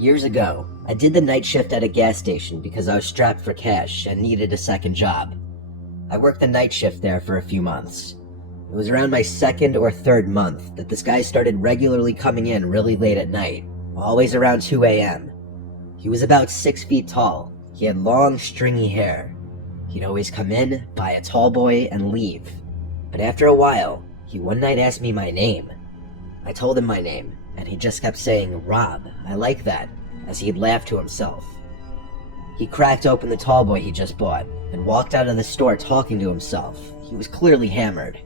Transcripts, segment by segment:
Years ago, I did the night shift at a gas station because I was strapped for cash and needed a second job. I worked the night shift there for a few months. It was around my second or third month that this guy started regularly coming in really late at night, always around 2 a.m. He was about 6 feet tall. He had long, stringy hair. He'd always come in, buy a tall boy, and leave. But after a while, he one night asked me my name. I told him my name, and he just kept saying, "Rob, I like that," as he'd laugh to himself. He cracked open the tall boy he just bought, and walked out of the store talking to himself. He was clearly hammered.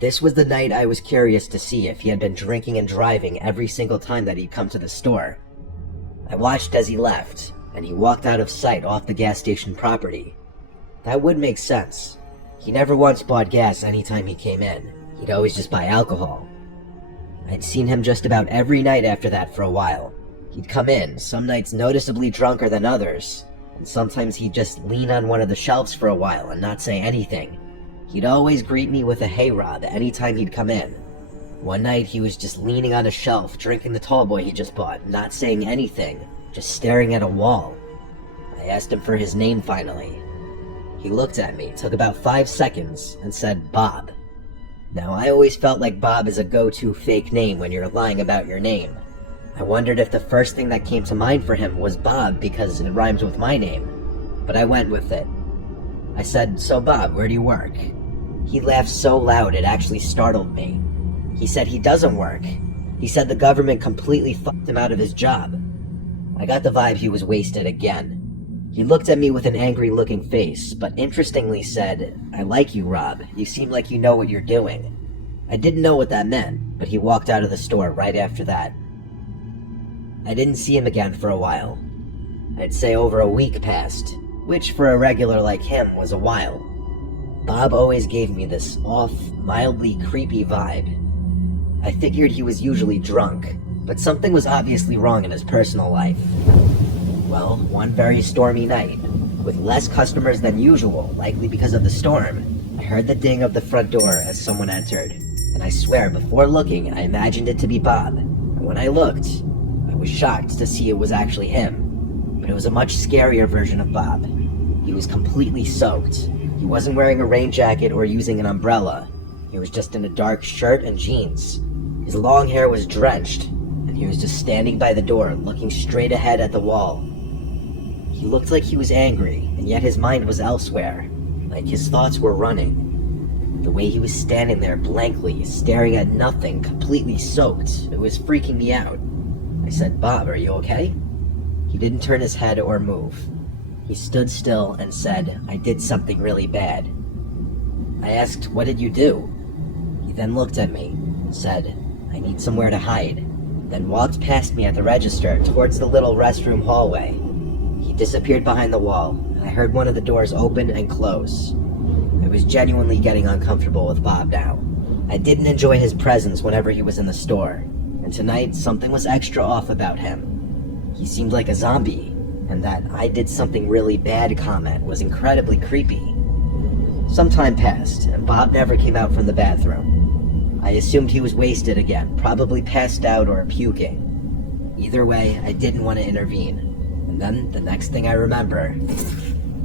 This was the night I was curious to see if he had been drinking and driving every single time that he'd come to the store. I watched as he left, and he walked out of sight off the gas station property. That would make sense. He never once bought gas anytime he came in. He'd always just buy alcohol. I'd seen him just about every night after that for a while. He'd come in, some nights noticeably drunker than others, and sometimes he'd just lean on one of the shelves for a while and not say anything. He'd always greet me with a "Hey Rob" anytime he'd come in. One night he was just leaning on a shelf, drinking the tall boy he just bought, not saying anything, just staring at a wall. I asked him for his name finally. He looked at me, took about 5 seconds, and said, "Bob." Now, I always felt like Bob is a go-to fake name when you're lying about your name. I wondered if the first thing that came to mind for him was Bob because it rhymes with my name, but I went with it. I said, "So Bob, where do you work?" He laughed so loud it actually startled me. He said he doesn't work. He said the government completely fucked him out of his job. I got the vibe he was wasted again. He looked at me with an angry-looking face, but interestingly said, "I like you, Rob. You seem like you know what you're doing." I didn't know what that meant, but he walked out of the store right after that. I didn't see him again for a while. I'd say over a week passed, which for a regular like him was a while. Bob always gave me this off, mildly creepy vibe. I figured he was usually drunk, but something was obviously wrong in his personal life. Well, one very stormy night, with less customers than usual, likely because of the storm, I heard the ding of the front door as someone entered, and I swear before looking I imagined it to be Bob, and when I looked, I was shocked to see it was actually him, but it was a much scarier version of Bob. He was completely soaked. He wasn't wearing a rain jacket or using an umbrella. He was just in a dark shirt and jeans. His long hair was drenched, and he was just standing by the door, looking straight ahead at the wall. He looked like he was angry, and yet his mind was elsewhere, like his thoughts were running. The way he was standing there blankly, staring at nothing, completely soaked, it was freaking me out. I said, "Bob, are you okay?" He didn't turn his head or move. He stood still and said, "I did something really bad." I asked, "What did you do?" He then looked at me and said, "I need somewhere to hide," then walked past me at the register towards the little restroom hallway. He disappeared behind the wall, and I heard one of the doors open and close. I was genuinely getting uncomfortable with Bob now. I didn't enjoy his presence whenever he was in the store, and tonight something was extra off about him. He seemed like a zombie, and that "I did something really bad" comment was incredibly creepy. Some time passed, and Bob never came out from the bathroom. I assumed he was wasted again, probably passed out or puking. Either way, I didn't want to intervene. And then, the next thing I remember,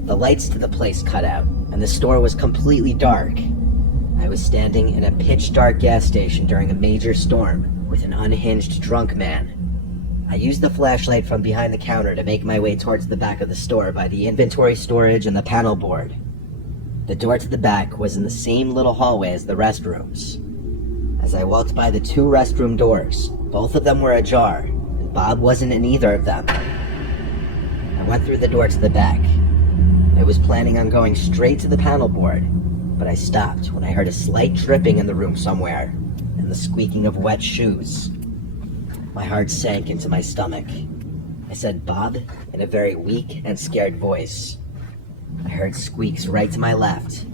the lights to the place cut out, and the store was completely dark. I was standing in a pitch-dark gas station during a major storm with an unhinged drunk man. I used the flashlight from behind the counter to make my way towards the back of the store by the inventory storage and the panel board. The door to the back was in the same little hallway as the restrooms. As I walked by the 2 restroom doors, both of them were ajar, and Bob wasn't in either of them. I went through the door to the back. I was planning on going straight to the panel board, but I stopped when I heard a slight dripping in the room somewhere, and the squeaking of wet shoes. My heart sank into my stomach. I said, "Bob," in a very weak and scared voice. I heard squeaks right to my left.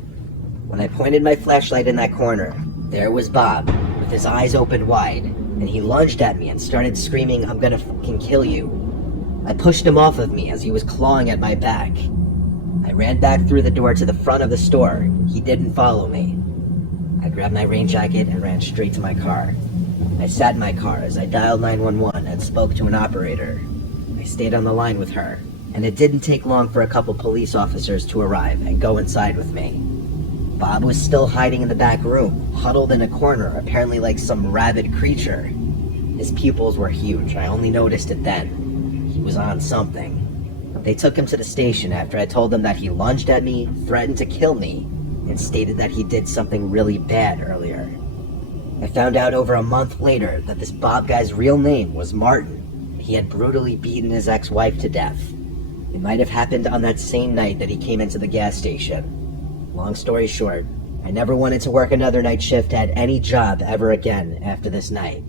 When I pointed my flashlight in that corner, there was Bob, with his eyes opened wide, and he lunged at me and started screaming, "I'm gonna fucking kill you." I pushed him off of me as he was clawing at my back. I ran back through the door to the front of the store. He didn't follow me. I grabbed my rain jacket and ran straight to my car. I sat in my car as I dialed 911 and spoke to an operator. stayed on the line with her, and it didn't take long for a couple police officers to arrive and go inside with me. Bob was still hiding in the back room, huddled in a corner, apparently like some rabid creature. His pupils were huge. I only noticed it then. He was on something. They took him to the station after I told them that he lunged at me, threatened to kill me, and stated that he did something really bad earlier. I found out over a month later that this Bob guy's real name was Martin. He had brutally beaten his ex-wife to death. It might have happened on that same night that he came into the gas station. Long story short, I never wanted to work another night shift at any job ever again after this night.